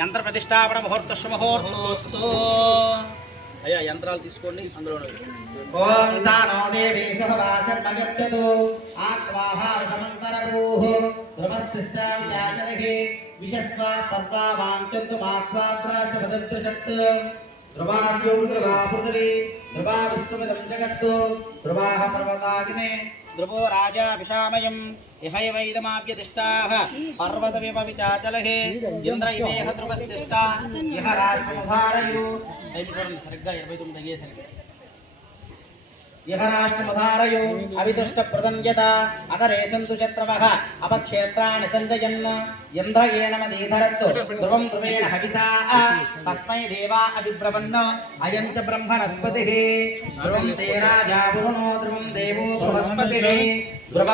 యంత్ర ప్రతిష్టాపన ముహూర్తోస్తు అయ్యా యంత్రాలు తీసుకోండి అందులో ఓం సానో దేవి సహవాసర్మగచ్చతు ఆత్వాహార సమంతరభూః ధ్రువస్తిష్టాం యాచనగే విశస్వా సస్వా వాంఛन्तు మాత్వాత్రాచ వదత్రశత్ ధ్రువార్యో ధ్రువా పృథివీ ధ్రువా విష్ణుపదం జగత్తు ధ్రువాః పర్వతాగ్నే ధ్రువో రాజా విషామయం ఇహైవైదమాప్యతిష్టాః పర్వతమివ విచాచలహే ఇంద్ర ఇవేహ ధ్రువస్తిష్టా ఇహ రాష్ట్రముధారయు చూడండి సరిగ్గా 29 అయ్యేసరికి ఇహ రాష్ట్రముధారయు అవిదుష్ట ప్రదంయత అతరేసంతు శత్రవః అపక్షేత్రాణి సంజయన్ ఇంద్ర ఏనమదీధరత్తు ధ్రువం ధ్రువేణ హవిసా తస్మై దేవా అధిబ్రవన్న అయం చ బ్రహ్మణస్పతిః ధ్రువం తే రాజా వరుణో ధ్రువం దేవో బృహస్పతిః ధ్రువ